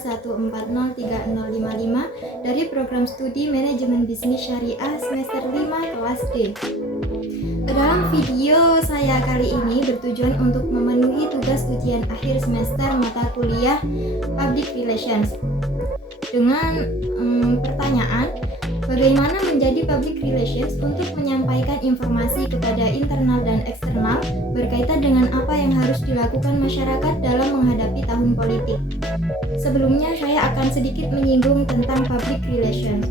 2140355 dari program studi Manajemen Bisnis Syariah semester 5 kelas D. Dalam video saya kali ini bertujuan untuk memenuhi tugas ujian akhir semester mata kuliah Public Relations dengan pertanyaan, bagaimana menjadi public relations untuk menyampaikan informasi kepada internal dan eksternal berkaitan dengan apa yang harus dilakukan masyarakat dalam menghadapi tahun politik. Sebelumnya saya akan sedikit menyinggung tentang public relations.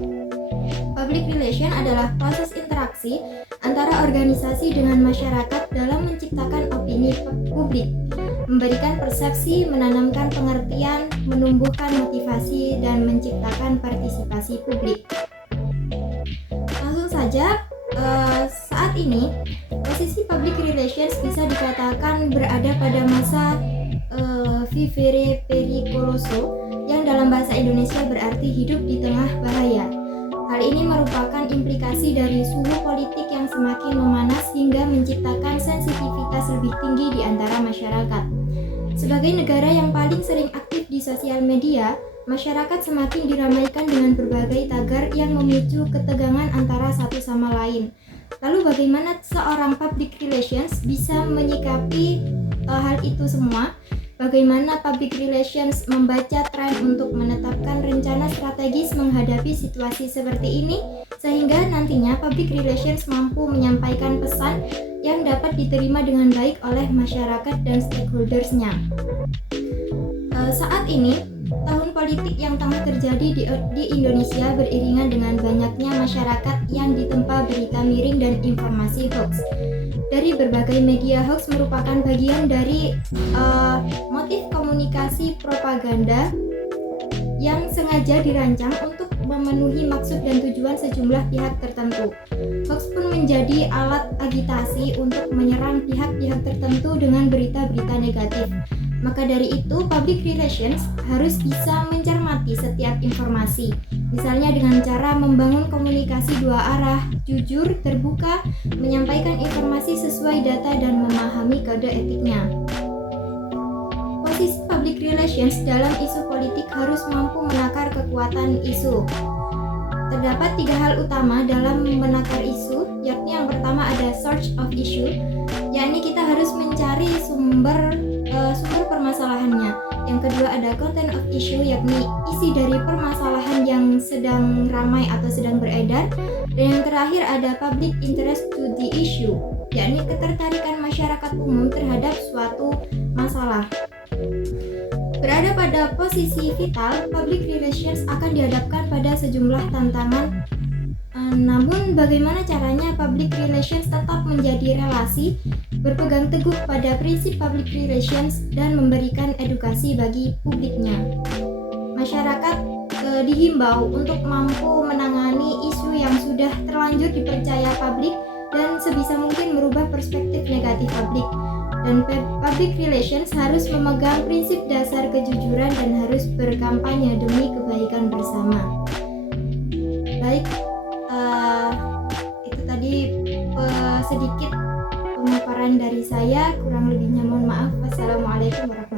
Public relation adalah proses interaksi antara organisasi dengan masyarakat dalam menciptakan opini publik, memberikan persepsi, menanamkan pengertian, menumbuhkan motivasi, dan menciptakan partisipasi publik. Langsung saja, saat ini posisi public relations bisa dikatakan berada pada masa vivere pericoloso, yang dalam bahasa Indonesia berarti hidup di tengah bahaya. Hal ini merupakan implikasi dari suhu politik yang semakin memanas hingga menciptakan sensitivitas lebih tinggi di antara masyarakat. Sebagai negara yang paling sering aktif di sosial media, masyarakat semakin diramaikan dengan berbagai tagar yang memicu ketegangan antara satu sama lain. Lalu bagaimana seorang public relations bisa menyikapi hal itu semua? Bagaimana public relations membaca tren untuk menetapkan rencana strategis menghadapi situasi seperti ini, sehingga nantinya public relations mampu menyampaikan pesan yang dapat diterima dengan baik oleh masyarakat dan stakeholders-nya. Saat ini, tahun politik yang tengah terjadi di Indonesia beriringan dengan banyaknya masyarakat yang ditempa berita miring dan informasi hoax. Dari berbagai media, hoax merupakan bagian dari motif komunikasi propaganda yang sengaja dirancang untuk memenuhi maksud dan tujuan sejumlah pihak tertentu. Hoax pun menjadi alat agitasi untuk menyerang pihak-pihak tertentu dengan berita-berita negatif. Maka dari itu, public relations harus bisa mencermati setiap informasi, misalnya dengan cara membangun komunikasi dua arah, jujur, terbuka, menyampaikan informasi sesuai data, dan memahami kode etiknya. Posisi public relations dalam isu politik harus mampu menakar kekuatan isu. Terdapat 3 hal utama dalam menakar isu, yakni yang pertama ada source of issue, yakni kita harus mencari sumber permasalahannya. Yang kedua ada content of issue, yakni isi dari permasalahan yang sedang ramai atau sedang beredar. Dan yang terakhir ada public interest to the issue, yakni ketertarikan masyarakat umum terhadap suatu masalah. Berada pada posisi vital, public relations akan dihadapkan pada sejumlah tantangan. Namun bagaimana caranya public relations tetap menjadi relasi, berpegang teguh pada prinsip public relations, dan memberikan edukasi bagi publiknya. Masyarakat dihimbau untuk mampu menangani isu yang sudah terlanjur dipercaya publik dan sebisa mungkin merubah perspektif negatif publik. Dan public relations harus memegang prinsip dasar kejujuran dan harus berkampanye demi kebaikan bersama. Baik, itu tadi sedikit pemaparan dari saya, kurang lebihnya mohon maaf. Wassalamualaikum warahmatullahi wabarakatuh.